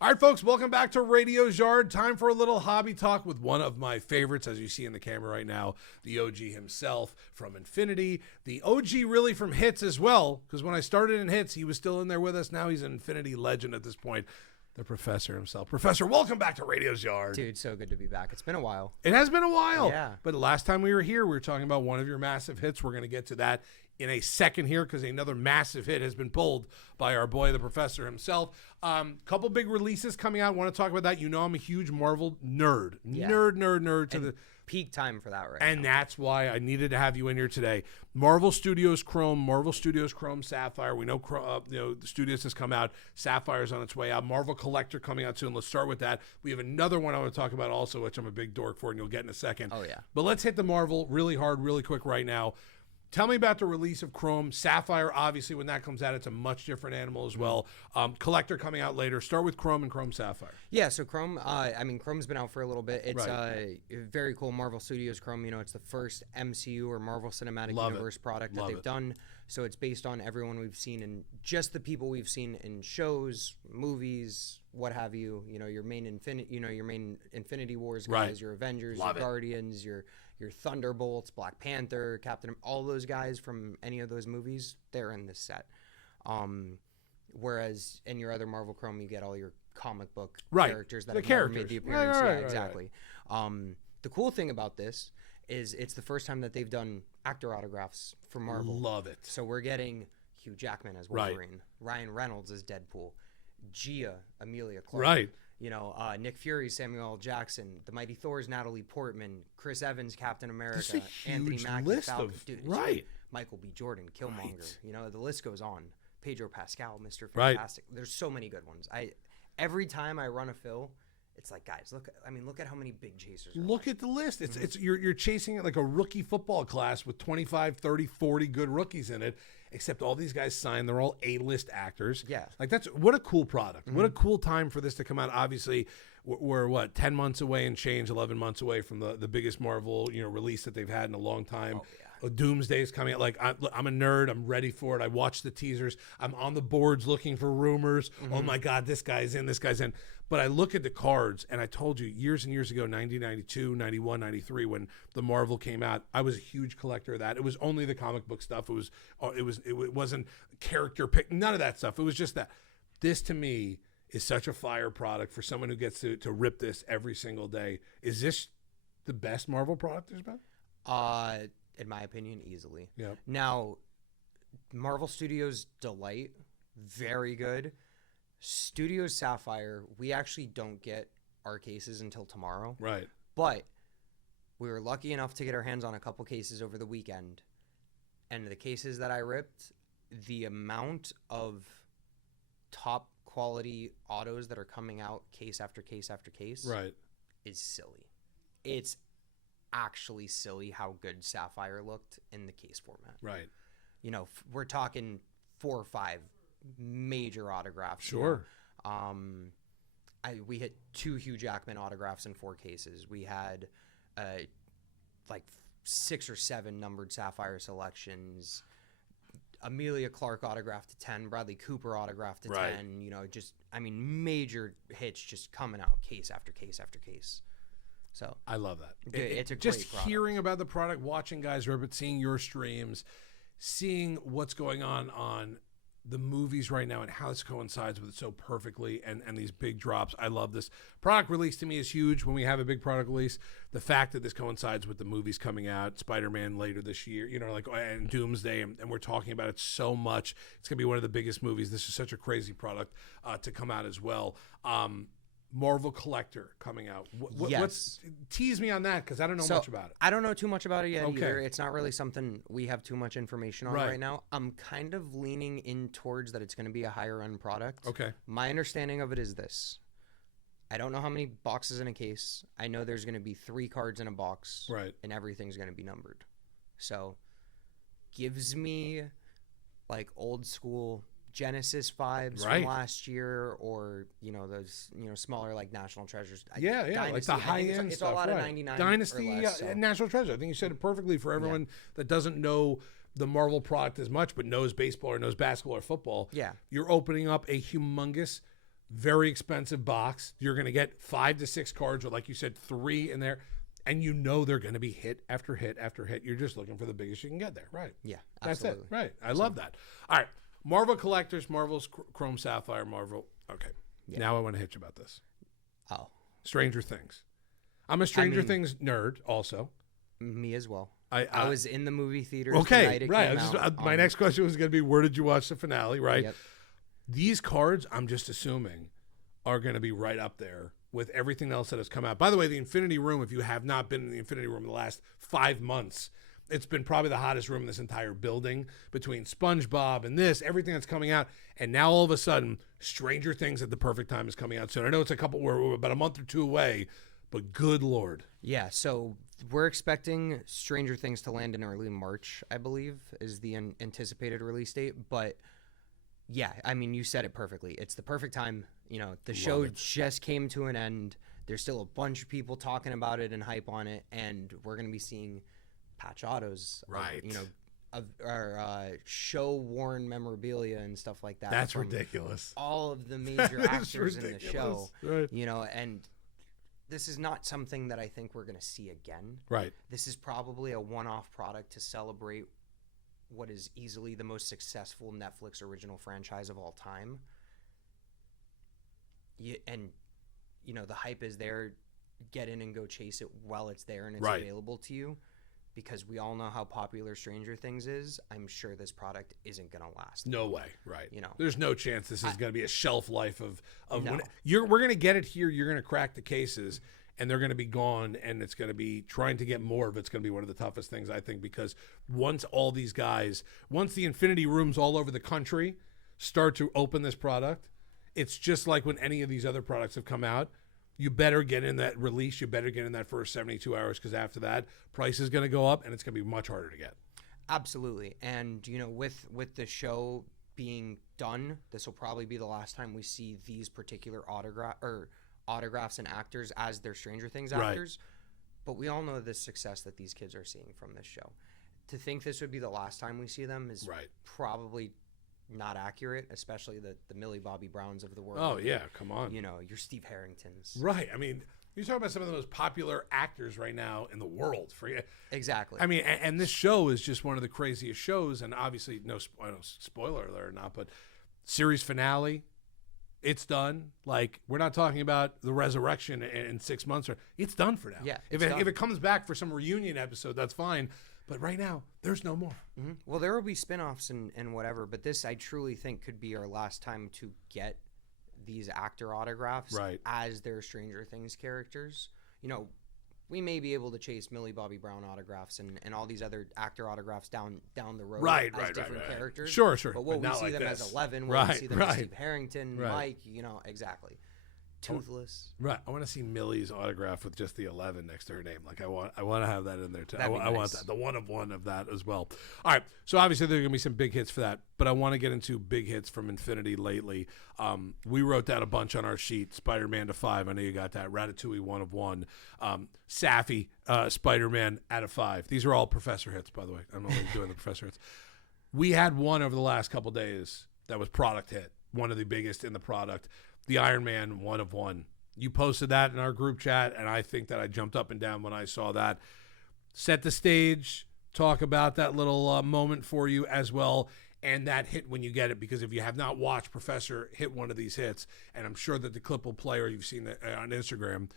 All right, folks, welcome back to Radio's Yard. Time for a little hobby talk with one of my favorites, as you see in the camera right now, the OG himself from Infinity. The OG really from Hits as well, because when I started in Hits, he was still in there with us. Now he's an Infinity legend at this point. The Professor himself. Professor, welcome back to Radio's Yard. Dude, so good to be back. It's been a while. It has been a while. Yeah. But last time we were here, we were talking about one of your massive hits. We're going to get to that in a second here because another massive hit has been pulled by our boy, the Professor himself. Couple big releases coming out. I want to talk about that. You know I'm a huge Marvel nerd. Yeah. Nerd to And the... peak time for that right And now. that's why I needed to have you in here today. Marvel Studios Chrome Sapphire. We know the Studios has come out. Sapphire's on its way out. Marvel Collector coming out soon. Let's start with that. We have another one I want to talk about also, which I'm a big dork for, and you'll get in a second. Oh, yeah. But let's hit the Marvel really hard, really quick right now. Tell me about the release of Chrome. Sapphire, obviously, when that comes out, it's a much different animal as well. Collector coming out later. Start with Chrome and Chrome Sapphire. Yeah, so Chrome, Chrome's been out for a little bit. It's very cool. Marvel Studios Chrome, it's the first MCU or Marvel Cinematic Universe product that they've done. So it's based on everyone we've seen and just the people we've seen in shows, movies, what have you. Your main Infinity Wars guys, your Avengers, your Guardians, your Thunderbolts, Black Panther, Captain, all those guys from any of those movies, they're in this set. Whereas in your other Marvel Chrome, you get all your comic book characters that have never made the appearance. Exactly. The cool thing about this is it's the first time that they've done actor autographs for Marvel. Love it. So we're getting Hugh Jackman as Wolverine, Ryan Reynolds as Deadpool, Gia, Emilia Clarke. Nick Fury, Samuel L. Jackson, the Mighty Thor's Natalie Portman, Chris Evans, Captain America, Anthony Mackie, list Falcon, of dude, Michael B. Jordan, Killmonger. The list goes on. Pedro Pascal, Mr. Fantastic. There's so many good ones. Every time I run a fill, it's like, guys, look at how many big chasers. Look at the list. It's you're chasing it like a rookie football class with 25, 30, 40 good rookies in it. Except all these guys signed. They're all A-list actors. Yeah. Like what a cool product. What a cool time for this to come out. Obviously, we're 10 months away and change, 11 months away from the biggest Marvel, release that they've had in a long time. Oh, yeah. Doomsday is coming out. Like I'm a nerd. I'm ready for it. I watched the teasers. I'm on the boards looking for rumors. Oh my God, this guy's in, this guy's in. But I look at the cards, and I told you years and years ago, 90, 92, 91, 93, when the Marvel came out, I was a huge collector of that. It was only the comic book stuff. It wasn't character pick, none of that stuff. It was just that. This to me is such a fire product for someone who gets to rip this every single day. Is this the best Marvel product there's been? In my opinion, easily. Yeah. Now, Marvel Studios Delight, very good. Studios Sapphire, we actually don't get our cases until tomorrow. Right. But we were lucky enough to get our hands on a couple cases over the weekend. And the cases that I ripped, the amount of top quality autos that are coming out case after case after case is silly. It's actually silly how good Sapphire looked in the case format. Right. We're talking 4 or 5 major autographs. Sure. We hit 2 Hugh Jackman autographs in 4 cases. We had like 6 or 7 numbered Sapphire selections. Emilia Clarke autograph to 10, Bradley Cooper autograph to 10. Major hits just coming out case after case after case. So I love that. It's a just great product. Hearing about the product, watching guys rip it, seeing your streams, seeing what's going on the movies right now and how this coincides with it so perfectly and these big drops. I love this. Product release to me is huge when we have a big product release. The fact that this coincides with the movies coming out, Spider-Man later this year, and Doomsday, and we're talking about it so much. It's going to be one of the biggest movies. This is such a crazy product to come out as well. Marvel Collector coming out. What's tease me on that because I don't know much about it. I don't know too much about it yet either. It's not really something we have too much information on right now. I'm kind of leaning in towards that it's going to be a higher end product. Okay. My understanding of it is this. I don't know how many boxes in a case. I know there's going to be 3 cards in a box. Right. And everything's going to be numbered. So gives me like old school Genesis vibes from last year, or those smaller like National Treasures. Dynasty, like the high end it's stuff. A lot of 99 Dynasty, or less, so. National Treasure. I think you said it perfectly for everyone that doesn't know the Marvel product as much, but knows baseball or knows basketball or football. Yeah, you're opening up a humongous, very expensive box. You're going to get 5 to 6 cards, or like you said, 3 in there. And you know they're going to be hit after hit after hit. You're just looking for the biggest you can get there. Right. Yeah, absolutely. That's it. Right. I love that. All right. Marvel Collectors, Marvel's Chrome Sapphire, Marvel. Okay. Yeah. Now I want to hit you about this. Oh. Stranger Things. I'm a Stranger Things nerd also. Me as well. I was in the movie theater. Okay. Right. My next question was going to be, where did you watch the finale? Right. Yep. These cards, I'm just assuming, are going to be right up there with everything else that has come out. By the way, the Infinity Room, if you have not been in the Infinity Room in the last 5 months, it's been probably the hottest room in this entire building, between SpongeBob and everything that's coming out. And now all of a sudden, Stranger Things at the perfect time is coming out soon. I know we're about a month or 2 away, but good Lord. Yeah, so we're expecting Stranger Things to land in early March, I believe, is the anticipated release date. But yeah, I mean, you said it perfectly. It's the perfect time. You know, the show just came to an end. There's still a bunch of people talking about it and hype on it, and we're going to be seeing patch autos, right? Of our show-worn memorabilia and stuff like that. That's ridiculous. All of the major actors in the show, right. You know, and this is not something that I think we're going to see again. Right. This is probably a one-off product to celebrate what is easily the most successful Netflix original franchise of all time. And, you know, the hype is there. Get in and go chase it while it's there and it's available to you. Because we all know how popular Stranger Things is. I'm sure this product isn't going to last. No way, right? You know, there's no chance this is going to be a shelf life of no. We're going to get it here. You're going to crack the cases, and they're going to be gone, and it's going to be trying to get more of it's going to be one of the toughest things, I think, because once the Infinity Rooms all over the country start to open this product, it's just like when any of these other products have come out. You better get in that release. You better get in that first 72 hours, because after that, price is going to go up and it's going to be much harder to get. Absolutely. And, you know, with the show being done, this will probably be the last time we see these particular autographs and actors as their Stranger Things actors. Right. But we all know the success that these kids are seeing from this show. To think this would be the last time we see them is probably not accurate, especially the Millie Bobby Browns of the world. Oh yeah, come on. You know, your Steve Harringtons. Right. I mean, you're talking about some of the most popular actors right now in the world. Exactly. I mean, and this show is just one of the craziest shows. And obviously, no spoiler alert or not, but series finale, it's done. Like, we're not talking about the resurrection in 6 months, or it's done for now. Yeah. If it comes back for some reunion episode, that's fine. But right now, there's no more. Mm-hmm. Well, there will be spinoffs and whatever, but this, I truly think, could be our last time to get these actor autographs as their Stranger Things characters. You know, we may be able to chase Millie Bobby Brown autographs and all these other actor autographs down the road as different characters. Sure. But what we see them as 11, what we see them as Steve Harrington, Mike, you know, exactly. Toothless. Right. I want to see Millie's autograph with just the 11 next to her name. Like, I want to have that in there too. I want that. The one of that as well. All right. So obviously there are going to be some big hits for that, but I want to get into big hits from Infinity lately. We wrote down a bunch on our sheet. Spider-Man to 5. I know you got that. Ratatouille 1 of 1. Safi, Spider-Man out of 5. These are all Professor hits, by the way. I'm only doing the Professor hits. We had one over the last couple days that was product hit. One of the biggest in the product. The Iron Man 1 of 1. You posted that in our group chat, and I think that I jumped up and down when I saw that. Set the stage, talk about that little moment for you as well, and that hit when you get it, because if you have not watched Professor hit one of these hits, and I'm sure that the clip will play, or you've seen it on Instagram,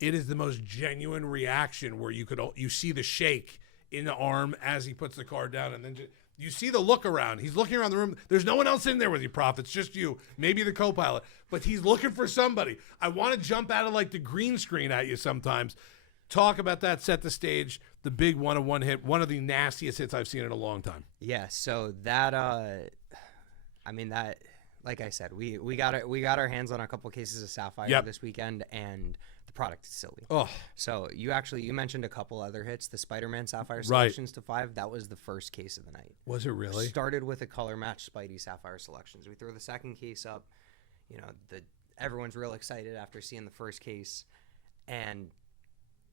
it is the most genuine reaction where you see the shake in the arm as he puts the card down, and then you see the look around. He's looking around the room. There's no one else in there with you, Prof. It's just you, maybe the co-pilot. But he's looking for somebody. I want to jump out of like the green screen at you sometimes. Talk about that, set the stage, the big 1 of 1 hit, one of the nastiest hits I've seen in a long time. Yeah, so that, I mean, that, like I said, we got our hands on a couple cases of Sapphire this weekend, and the product is silly. Oh, so you mentioned a couple other hits. The Spider-Man Sapphire Selections to 5. That was the first case of the night. Was it really? Started with a color match Spidey Sapphire Selections. We throw the second case up. You know, everyone's real excited after seeing the first case, and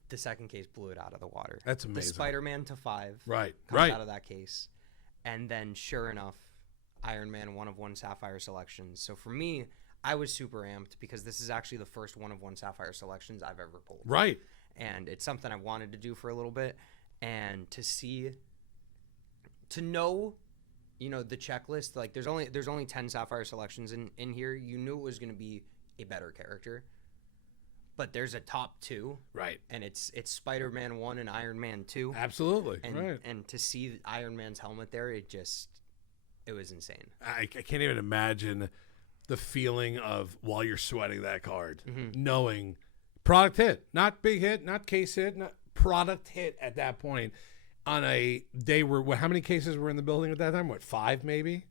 the second case blew it out of the water. That's amazing. The Spider-Man to 5 comes out of that case, and then sure enough, Iron Man 1 of 1 Sapphire Selections. So for me, I was super amped because this is actually the first one-of-one Sapphire selections I've ever pulled. Right. And it's something I wanted to do for a little bit. And to know, the checklist, like there's only 10 Sapphire selections in here. You knew it was going to be a better character. But there's a top 2. Right. And it's Spider-Man 1 and Iron Man 2. Absolutely. And, right. And to see Iron Man's helmet there, it was insane. I can't even imagine the feeling of while you're sweating that card, knowing product hit, not big hit, not case hit, not product hit at that point on a day where how many cases were in the building at that time? What, 5 maybe?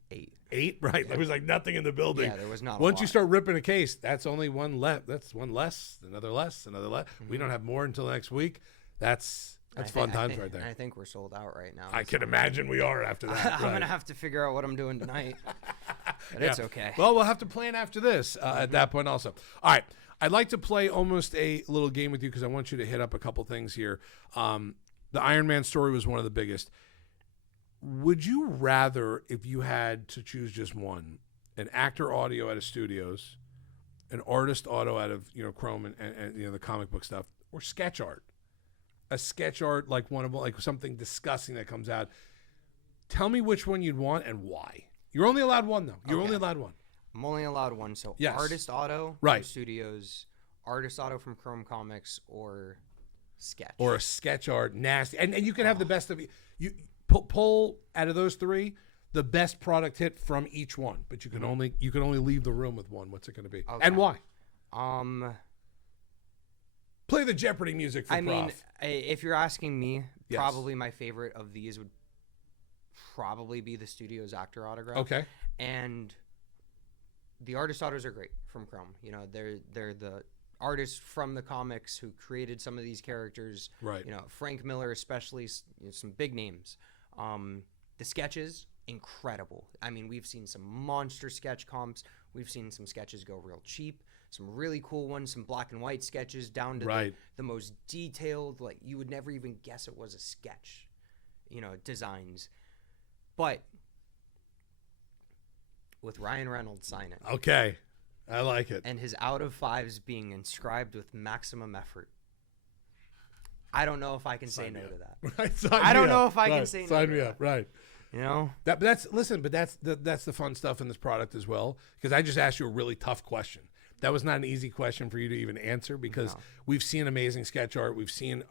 8, right? There was like nothing in the building. Yeah, there was not. Once you start ripping a case, that's only one left. That's one less, another less, another less. We don't have more until next week. That's fun times right there. I think we're sold out right now. I can imagine we are after that. I'm gonna have to figure out what I'm doing tonight, but it's okay. Well, we'll have to plan after this at that point also. All right, I'd like to play almost a little game with you because I want you to hit up a couple things here. The Iron Man story was one of the biggest. Would you rather, if you had to choose just one, an actor audio out of studios, an artist auto out of Chrome and the comic book stuff, or sketch art? A sketch art like something disgusting that comes out. Tell me which one you'd want and why. You're only allowed one though. You're only allowed one. I'm only allowed one. So yes. Artist auto from studios, artist auto from Chrome Comics, or sketch. Or a sketch art, nasty, and you can have the best of you. Pull out of those 3 the best product hit from each one, but you can only leave the room with one. What's it going to be, and why? Play the Jeopardy music for Prof. mean, if you're asking me, probably my favorite of these would probably be the studio's actor autograph. Okay. And the artist autos are great from Chrome. They're the artists from the comics who created some of these characters. Right. Frank Miller especially, some big names. The sketches, incredible. I mean, we've seen some monster sketch comps. We've seen some sketches go real cheap. Some really cool ones, some black and white sketches down to the most detailed, like you would never even guess it was a sketch, designs. But with Ryan Reynolds signing. Okay. I like it. And his out of 5s being inscribed with maximum effort. I don't know if I can say no to that. Right, I don't know if I can say no to that. Sign me up, right. But that's the fun stuff in this product as well, because I just asked you a really tough question. That was not an easy question for you to even answer because we've seen amazing sketch art. We've seen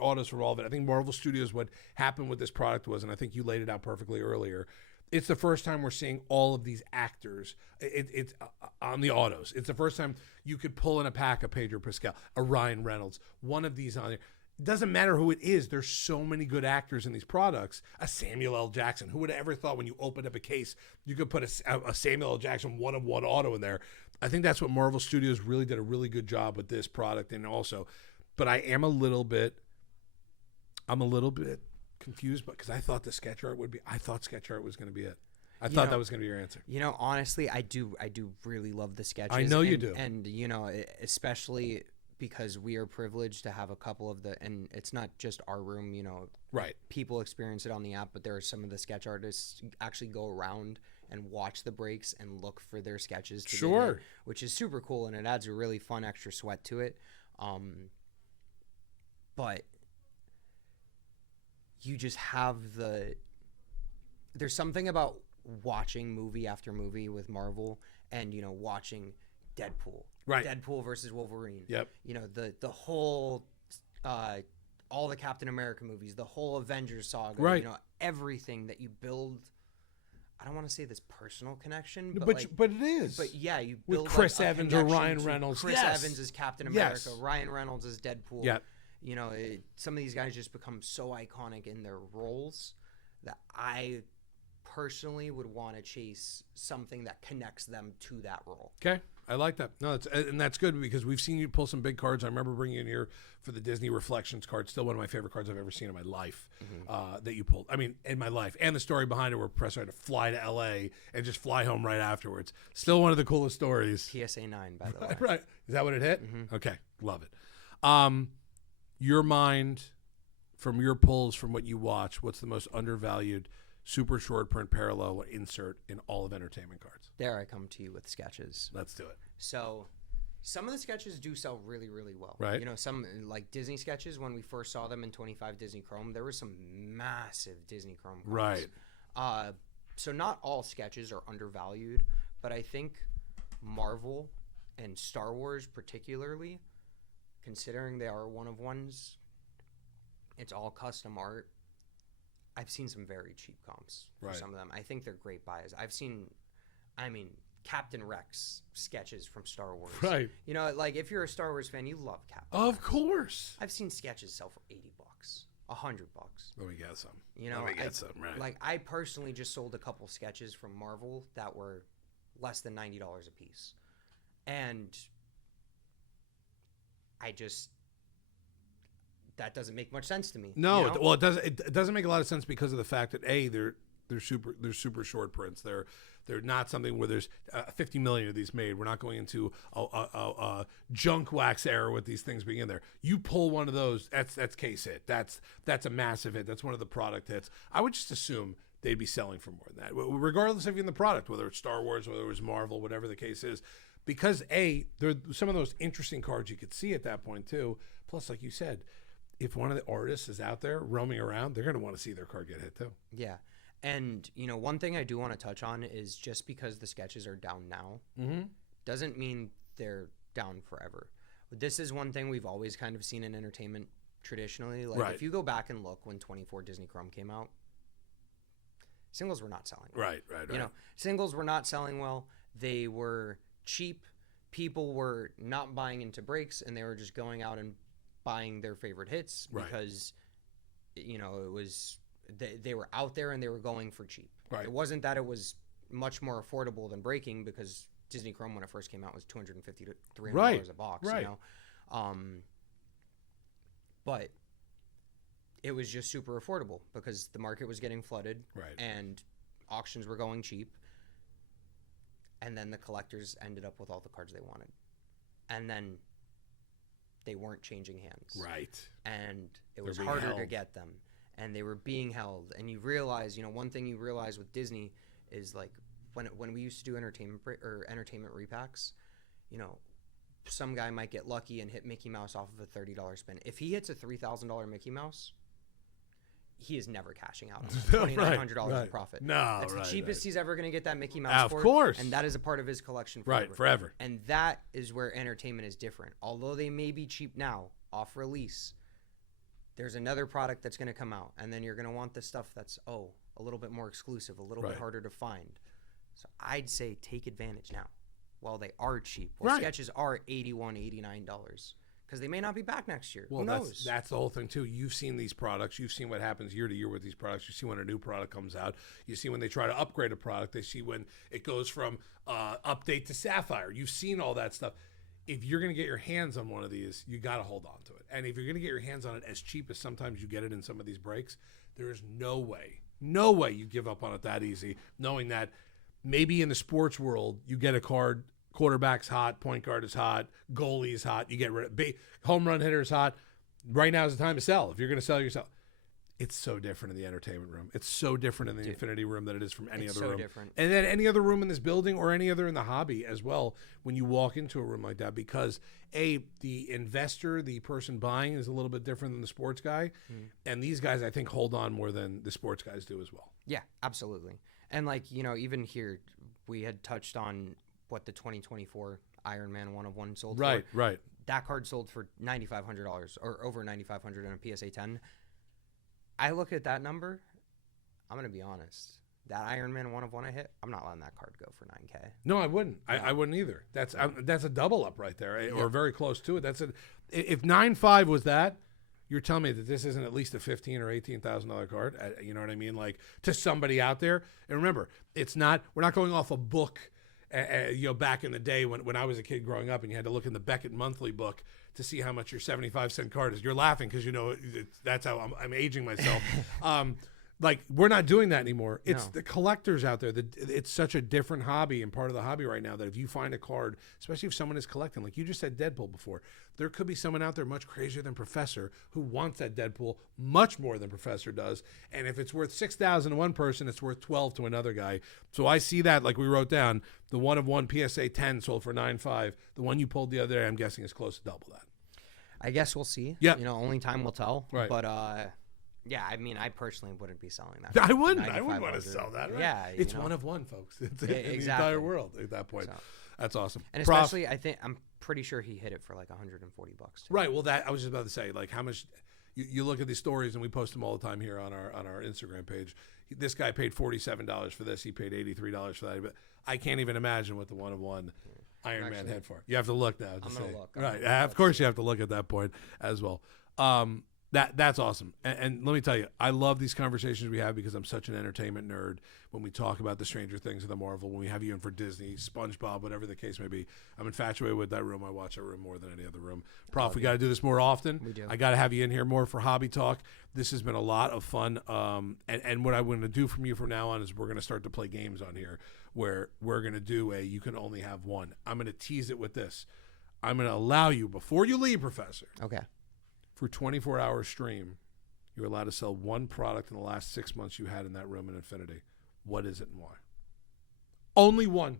autos for all of it. I think Marvel Studios, what happened with this product was, and I think you laid it out perfectly earlier, it's the first time we're seeing all of these actors it's on the autos. It's the first time you could pull in a pack of Pedro Pascal, a Ryan Reynolds, one of these on there. It doesn't matter who it is. There's so many good actors in these products. A Samuel L. Jackson. Who would have ever thought when you opened up a case, you could put a Samuel L. Jackson one-of-one auto in there? I think that's what Marvel Studios really did a really good job with this product. And also, but I am a little bit confused, because I thought sketch art was going to be it. I thought that was going to be your answer. Honestly, I do really love the sketches. I know you do. And, especially because we are privileged to have a couple of and it's not just our room, right. People experience it on the app, but there are some of the sketch artists actually go around and watch the breaks and look for their sketches to get in, which is super cool, and it adds a really fun extra sweat to it. But you just have there's something about watching movie after movie with Marvel and, watching Deadpool. Right. Deadpool versus Wolverine. Yep. The whole, all the Captain America movies, the whole Avengers saga. Right. Everything that you build. I don't want to say this personal connection, but it is. But yeah, you build with Chris Evans or Ryan Reynolds. Chris Evans is Captain America. Ryan Reynolds is Deadpool. Yeah. Some of these guys just become so iconic in their roles that I personally would want to chase something that connects them to that role. Okay. I like that. No, that's good, because we've seen you pull some big cards. I remember bringing you in here for the Disney Reflections card. Still one of my favorite cards I've ever seen in my life that you pulled. I mean, in my life. And the story behind it where Press had to fly to L.A. and just fly home right afterwards. Still one of the coolest stories. PSA 9, by the way. Right. Is that what it hit? Mm-hmm. Okay. Love it. Your mind, from your pulls, from what you watch, what's the most undervalued super short print parallel insert in all of entertainment cards. There I come to you with sketches. Let's do it. So some of the sketches do sell really, really well. Right. You know, some like Disney sketches, when we first saw them in 25 Disney Chrome, there were some massive Disney Chrome cards. Right. So not all sketches are undervalued, but I think Marvel and Star Wars particularly, considering they are one of ones, it's all custom art. I've seen some very cheap comps for some of them. I think they're great buys. Captain Rex sketches from Star Wars. Right. You know, like if you're a Star Wars fan, you love Captain Of Rex. course. I've seen sketches sell for $80, $100. Let me get some. You know, Let me get some, right. Like I personally just sold a couple sketches from Marvel that were less than $90 a piece. And that doesn't make much sense to me. No, you know? well, it doesn't make a lot of sense because of the fact that they're super short prints. They're not something where there's 50 million of these made. We're not going into a junk wax era with these things being in there. You pull one of those, that's case hit. That's a massive hit. That's one of the product hits. I would just assume they'd be selling for more than that, regardless of even the product, whether it's Star Wars, whether it was Marvel, whatever the case is. Because they're some of those interesting cards you could see at that point too. Plus, like you said, if one of the artists is out there roaming around, they're going to want to see their card get hit too. Yeah. And, you know, one thing I do want to touch on is just because the sketches are down now doesn't mean they're down forever. This is one thing we've always kind of seen in entertainment traditionally. Like if you go back and look when 24 Disney Chrome came out, singles were not selling well. Right. You know, singles were not selling well. They were cheap. People were not buying into breaks, and they were just going out and buying their favorite hits because, you know, it was they were out there and they were going for cheap. Right. It wasn't that it was much more affordable than breaking, because Disney Chrome when it first came out was $250 to $300 a box. Right. You know, but it was just super affordable because the market was getting flooded, and auctions were going cheap. And then the collectors ended up with all the cards they wanted. And then they weren't changing hands. Right. And it was harder to get them. And they were being held. And you realize, you know, one thing you realize with Disney is like when we used to do entertainment repacks, you know, some guy might get lucky and hit Mickey Mouse off of a $30 spin. If he hits a $3,000 Mickey Mouse, he is never cashing out on $2,900 in profit. No, that's the cheapest he's ever going to get that Mickey Mouse for. Of course. And that is a part of his collection forever. Forever. And that is where entertainment is different. Although they may be cheap now, off release, there's another product that's going to come out. And then you're going to want the stuff that's, a little bit more exclusive, a little bit harder to find. So I'd say take advantage now while they are cheap. Well, sketches are $81, $89. Because they may not be back next year. Well, who knows? That's the whole thing, too. You've seen these products. You've seen what happens year to year with these products. You see when a new product comes out. You see when they try to upgrade a product. They see when it goes from update to Sapphire. You've seen all that stuff. If you're going to get your hands on one of these, you got to hold on to it. And if you're going to get your hands on it as cheap as sometimes you get it in some of these breaks, there is no way you give up on it that easy, knowing that maybe in the sports world, you get a card, quarterback's hot, point guard is hot, goalie's hot, you get rid of home run hitter's hot. Right now is the time to sell. If you're going to sell yourself, it's so different in the entertainment room. It's so different in the Infinity room than it is from any other room. Different. And then any other room in this building or any other in the hobby as well, when you walk into a room like that, because the investor, the person buying, is a little bit different than the sports guy. And these guys, I think, hold on more than the sports guys do as well. Yeah, absolutely. And like, you know, even here, we had touched on what the 2024 Iron Man 1 of 1 sold for. Right. That card sold for $9,500 or over $9,500 in a PSA 10. I look at that number, I'm going to be honest. That Iron Man 1 of 1 I hit, I'm not letting that card go for $9K. No, I wouldn't. I wouldn't either. That's a double up right there, or very close to it. If 9.5 was that, you're telling me that this isn't at least a $15,000 or $18,000 card. You know what I mean? Like, to somebody out there. And remember, it's not. We're not going off a book. You know, back in the day when I was a kid growing up, and you had to look in the Beckett Monthly book to see how much your 75-cent card is. You're laughing because you know that's how I'm aging myself. like we're not doing that anymore. It's No. the collectors out there. It's such a different hobby and part of the hobby right now that if you find a card, especially if someone is collecting, like you just said Deadpool before, there could be someone out there much crazier than Professor who wants that Deadpool much more than Professor does. And if it's worth $6,000 to one person, it's worth $12,000 to another guy. So I see that, like we wrote down, the one of one PSA 10 sold for $9,500. The one you pulled the other day, I'm guessing is close to double that. I guess we'll see. Yeah. You know, only time will tell. Right. But yeah, I mean, I personally wouldn't be selling that. I wouldn't want to sell that. Right? Yeah, it's one of one, folks. It's in exactly. the entire world at that point. So. That's awesome. And especially, I'm pretty sure he hit it for like $140 too. Right. Well, that I was just about to say, like, how much you look at these stories, and we post them all the time here on our Instagram page. This guy paid $47 for this. He paid $83 for that. But I can't even imagine what the one of one Iron Man had for. You have to look now. I'm gonna look. Right. Of course, you have to look at that point as well. That's awesome. And let me tell you, I love these conversations we have because I'm such an entertainment nerd. When we talk about the Stranger Things and the Marvel, when we have you in for Disney, SpongeBob, whatever the case may be, I'm infatuated with that room. I watch that room more than any other room. Prof, we got to do this more often. We do. I got to have you in here more for Hobby Talk. This has been a lot of fun. And what I want to do from you from now on is we're going to start to play games on here where we're going to do you can only have one. I'm going to tease it with this. I'm going to allow you, before you leave, Professor. Okay. For 24-hour stream, you're allowed to sell one product in the last 6 months you had in that room in Infinity. What is it and why? Only one.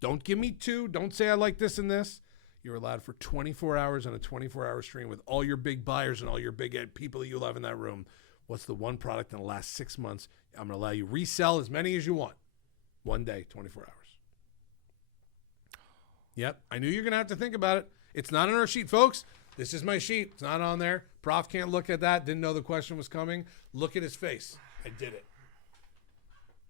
Don't give me two. Don't say I like this and this. You're allowed for 24 hours on a 24-hour stream with all your big buyers and all your big people that you love in that room. What's the one product in the last 6 months? I'm going to allow you resell as many as you want. One day, 24 hours. Yep. I knew you were going to have to think about it. It's not on our sheet, folks. This is my sheet. It's not on there. Prof can't look at that. Didn't know the question was coming. Look at his face. I did it.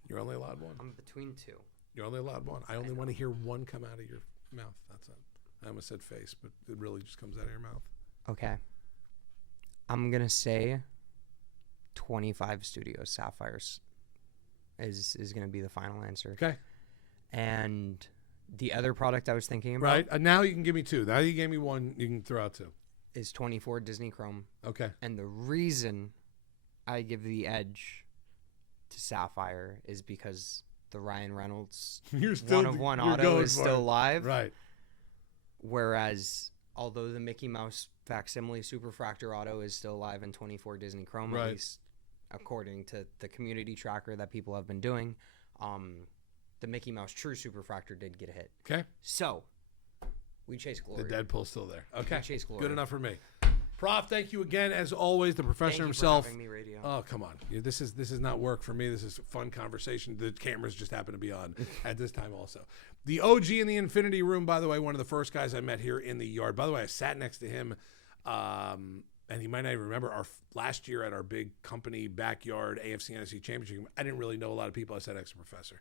You're only allowed one. I'm between two. You're only allowed one. I only want to hear one come out of your mouth. That's it. I almost said face, but it really just comes out of your mouth. Okay. I'm going to say 25 Studios Sapphires is going to be the final answer. Okay. And the other product I was thinking about. Right. Now you can give me two. Now you gave me one. You can throw out two. Is 24 Disney Chrome. Okay. And the reason I give the edge to Sapphire is because the Ryan Reynolds one of one auto is still live. Right. Whereas, although the Mickey Mouse facsimile Superfractor auto is still live in 24 Disney Chrome, right, at least according to the community tracker that people have been doing, the Mickey Mouse True Superfractor did get a hit. Okay. So, we chase glory. The Deadpool's still there. Okay. We chase glory. Good enough for me. Prof, thank you again, as always, the professor himself. Thank you for having me, Radio. Oh, come on. This is not work for me. This is a fun conversation. The cameras just happen to be on at this time also. The OG in the Infinity Room, by the way, one of the first guys I met here in the yard. By the way, I sat next to him, and he might not even remember our last year at our big company backyard AFC NFC Championship. I didn't really know a lot of people. I sat next to Professor.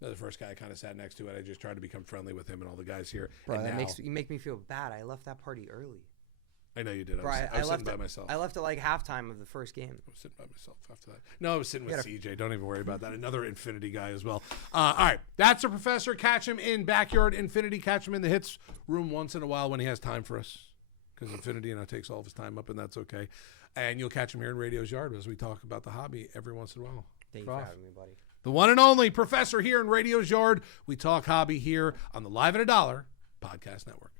They're the first guy I kind of sat next to, and I just tried to become friendly with him and all the guys here. Bro, and you make me feel bad. I left that party early. I know you did. Bro, I was sitting by myself. I left at like halftime of the first game. I was sitting by myself after that. No, I was sitting with CJ. Don't even worry about that. Another Infinity guy as well. All right. That's the professor. Catch him in Backyard Infinity. Catch him in the hits room once in a while when he has time for us. Because Infinity takes all of his time up, and that's okay. And you'll catch him here in Radio's Yard as we talk about the hobby every once in a while. Thank you for having me, buddy. The one and only professor here in Radio's Yard. We talk hobby here on the Live at a Dollar Podcast Network.